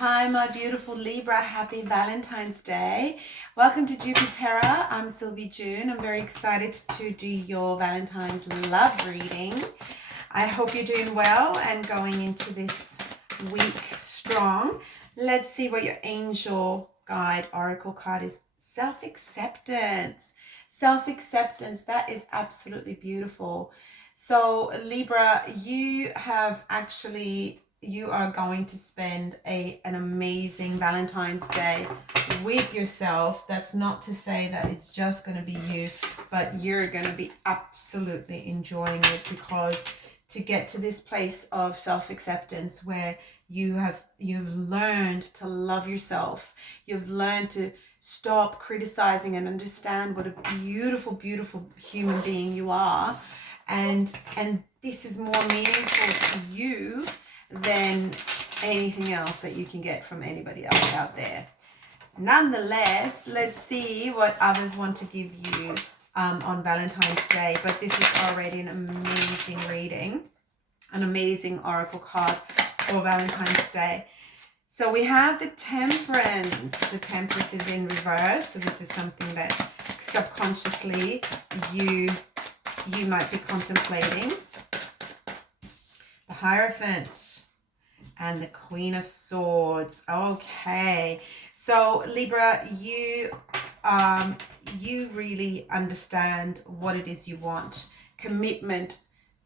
Hi, my beautiful Libra. Happy Valentine's Day. Welcome to Jupiter. I'm XLvijoon. I'm very excited to do your Valentine's love reading. I hope you're doing well and going into this week strong. Let's see what your angel guide oracle card is. Self-acceptance. Self-acceptance. That is absolutely beautiful. So Libra, you are going to spend an amazing Valentine's Day with yourself. That's not to say that it's just going to be you, but you're going to be absolutely enjoying it, because to get to this place of self-acceptance where you've learned to love yourself, you've learned to stop criticizing and understand what a beautiful, beautiful human being you are, and this is more meaningful to you than anything else that you can get from anybody else out there. Nonetheless, let's see what others want to give you on Valentine's Day. But this is already an amazing reading, an amazing oracle card for Valentine's Day. So we have the Temperance. The Temperance is in reverse. So this is something that subconsciously you might be contemplating. The Hierophant and the Queen of Swords. Okay, so Libra, you really understand what it is you want. Commitment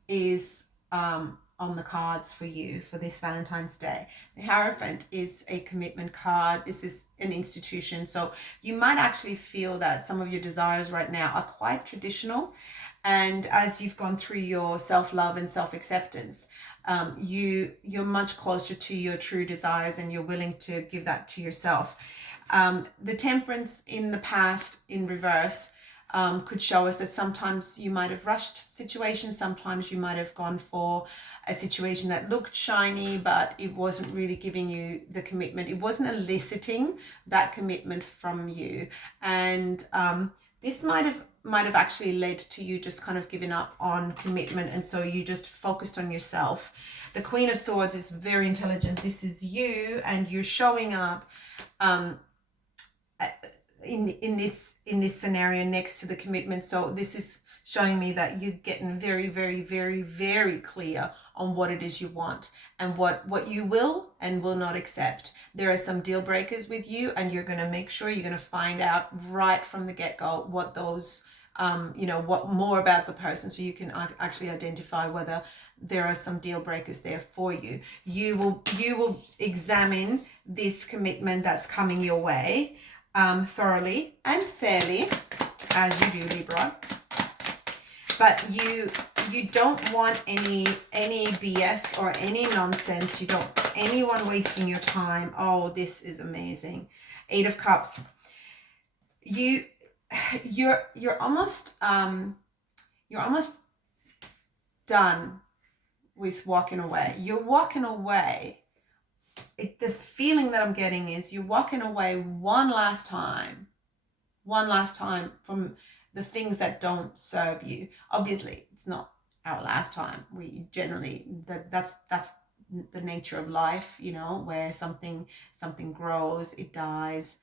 is on the cards for you for this Valentine's Day. The Hierophant is a commitment card. This is an institution, so you might actually feel that some of your desires right now are quite traditional, and as you've gone through your self-love and self-acceptance, you're much closer to your true desires, and you're willing to give that to yourself. The Temperance in the past in reverse could show us that sometimes you might have rushed situations, sometimes you might have gone for a situation that looked shiny, but it wasn't really giving you the commitment. It wasn't eliciting that commitment from you, and this might have actually led to you just kind of giving up on commitment, and so you just focused on yourself. The Queen of Swords is very intelligent. This is you, and you're showing up in this scenario next to the commitment. So this is showing me that you're getting very, very, very, very clear on what it is you want and what you will and will not accept. There are some deal breakers with you, and you're going to make sure you're going to find out right from the get-go what those what more about the person, so you can actually identify whether there are some deal breakers there for you. You will examine this commitment that's coming your way thoroughly and fairly, as you do, Libra. But you don't want any BS or any nonsense. You don't want anyone wasting your time. Oh, this is amazing. 8 of Cups. You're almost done with walking away. You're walking away. The feeling that I'm getting is you're walking away one last time from the things that don't serve you. Obviously, it's not our last time. We generally, that's the nature of life, where something grows, it dies,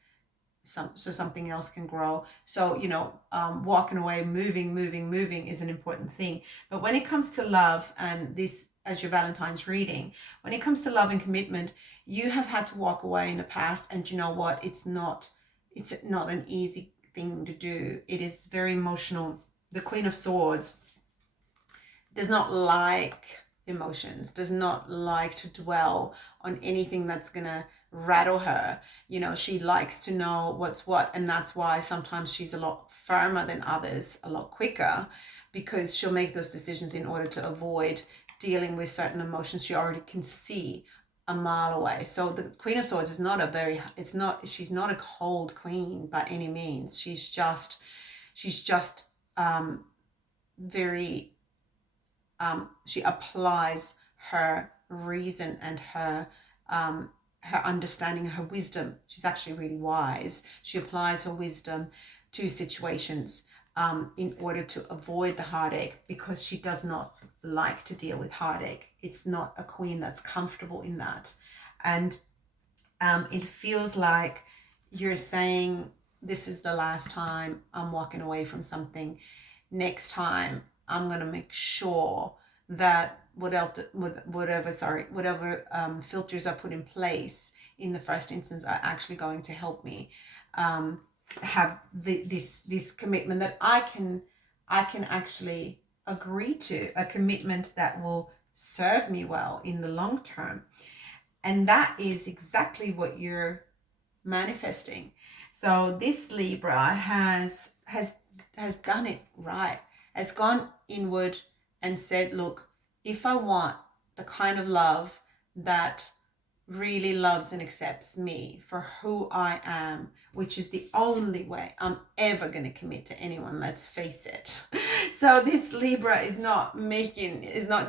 so something else can grow. So walking away, moving is an important thing. But when it comes to love, and this as your Valentine's reading, when it comes to love and commitment, you have had to walk away in the past, and you know what, it's not an easy thing to do. It is very emotional. The Queen of Swords does not like emotions, does not like to dwell on anything that's gonna rattle her. She likes to know what's what, and that's why sometimes she's a lot firmer than others, a lot quicker, because she'll make those decisions in order to avoid dealing with certain emotions she already can see a mile away. So the Queen of Swords is she's not a cold queen by any means. She's just very she applies her reason and her understanding, her wisdom. She's actually really wise. She applies her wisdom to situations in order to avoid the heartache, because she does not like to deal with heartache. It's not a queen that's comfortable in that. And It feels like you're saying, this is the last time I'm walking away from something. Next time, I'm going to make sure that whatever filters I put in place in the first instance are actually going to help me have this commitment that I can actually agree to, a commitment that will serve me well in the long term. And that is exactly what you're manifesting. So this Libra has done it right, has gone inward and said, look, if I want the kind of love that really loves and accepts me for who I am, which is the only way I'm ever going to commit to anyone, let's face it. So this Libra is not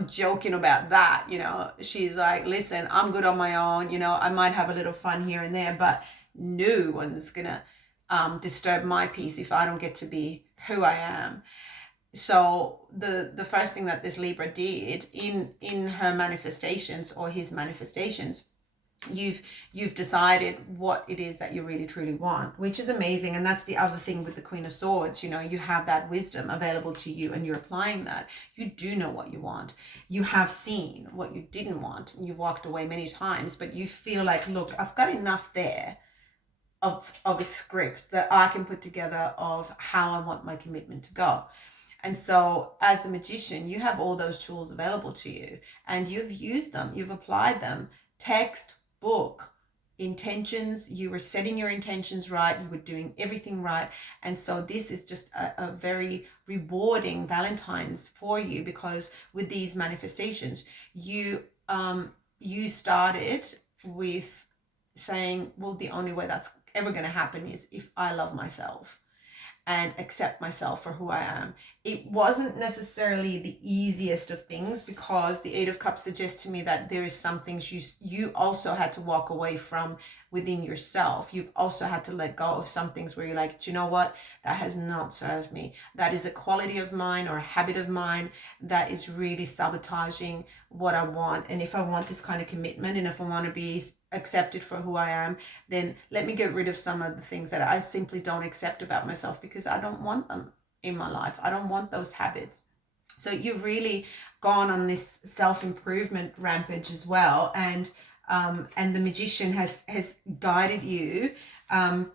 joking about that, you know. She's like, listen, I'm good on my own, you know, I might have a little fun here and there, but no one's gonna disturb my peace if I don't get to be who I am. So the first thing that this Libra did in her manifestations, or his manifestations, you've decided what it is that you really truly want, which is amazing. And that's the other thing with the Queen of Swords, you know, you have that wisdom available to you and you're applying that. You do know what you want. You have seen what you didn't want. You've walked away many times, but you feel like, look, I've got enough there of a script that I can put together of how I want my commitment to go. And so as the Magician, you have all those tools available to you, and you've used them, you've applied them. Text, book, intentions, you were setting your intentions right, you were doing everything right. And so this is just a very rewarding Valentine's for you, because with these manifestations, you started with saying, well, the only way that's ever going to happen is if I love myself and accept myself for who I am. It wasn't necessarily the easiest of things, because the Eight of Cups suggests to me that there is some things you also had to walk away from within yourself. You've also had to let go of some things where you're like, do you know what? That has not served me. That is a quality of mine or a habit of mine that is really sabotaging what I want. And if I want this kind of commitment, and if I want to be accepted for who I am, then let me get rid of some of the things that I simply don't accept about myself, because I don't want them in my life. I don't want those habits. So you've really gone on this self-improvement rampage as well, and the Magician has guided you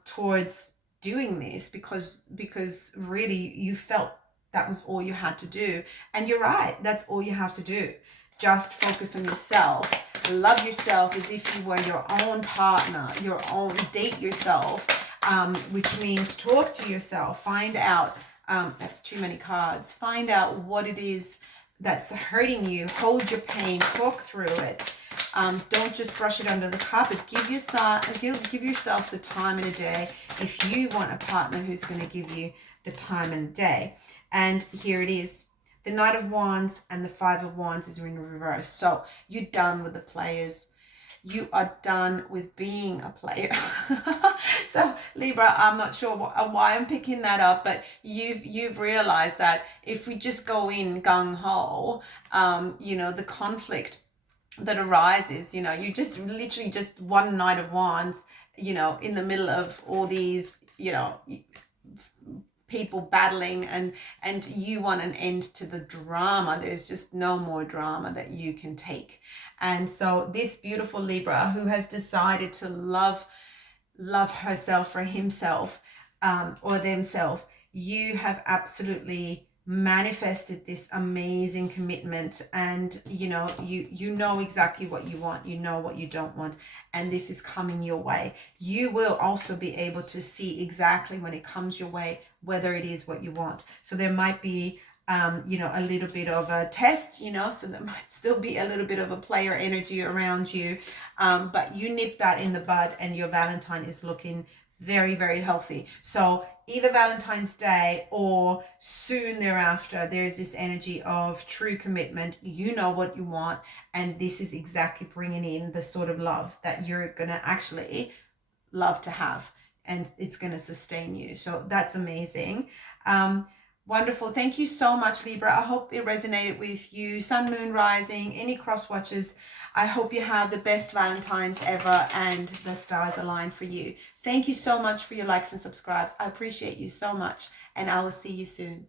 towards doing this, because really you felt that was all you had to do. And you're right, that's all you have to do. Just focus on yourself. Love yourself as if you were your own partner, your own. Date yourself, which means talk to yourself. Find out, that's too many cards. Find out what it is that's hurting you. Hold your pain. Talk through it. Don't just brush it under the carpet. Give yourself the time in a day if you want a partner who's going to give you the time in a day. And here it is. The Knight of Wands and the Five of Wands is in reverse. So you're done with the players. You are done with being a player. So Libra, I'm not sure why I'm picking that up, but you've realized that if we just go in gung-ho, you know, the conflict that arises, you know, you just literally just one Knight of Wands, you know, in the middle of all these, you know, people battling, and you want an end to the drama. There's just no more drama that you can take. And so this beautiful Libra, who has decided to love herself for himself or themselves, you have absolutely manifested this amazing commitment. And you know, you know exactly what you want, you know what you don't want, and this is coming your way. You will also be able to see exactly when it comes your way whether it is what you want. So there might be you know, a little bit of a test, you know, so there might still be a little bit of a player energy around you, but you nip that in the bud and your Valentine is looking very, very healthy. So either Valentine's Day or soon thereafter, there's this energy of true commitment. You know what you want, and this is exactly bringing in the sort of love that you're gonna actually love to have, and it's gonna sustain you. So that's amazing. Wonderful. Thank you so much, Libra. I hope it resonated with you. Sun, moon, rising, any cross watchers. I hope you have the best Valentine's ever and the stars align for you. Thank you so much for your likes and subscribes. I appreciate you so much, and I will see you soon.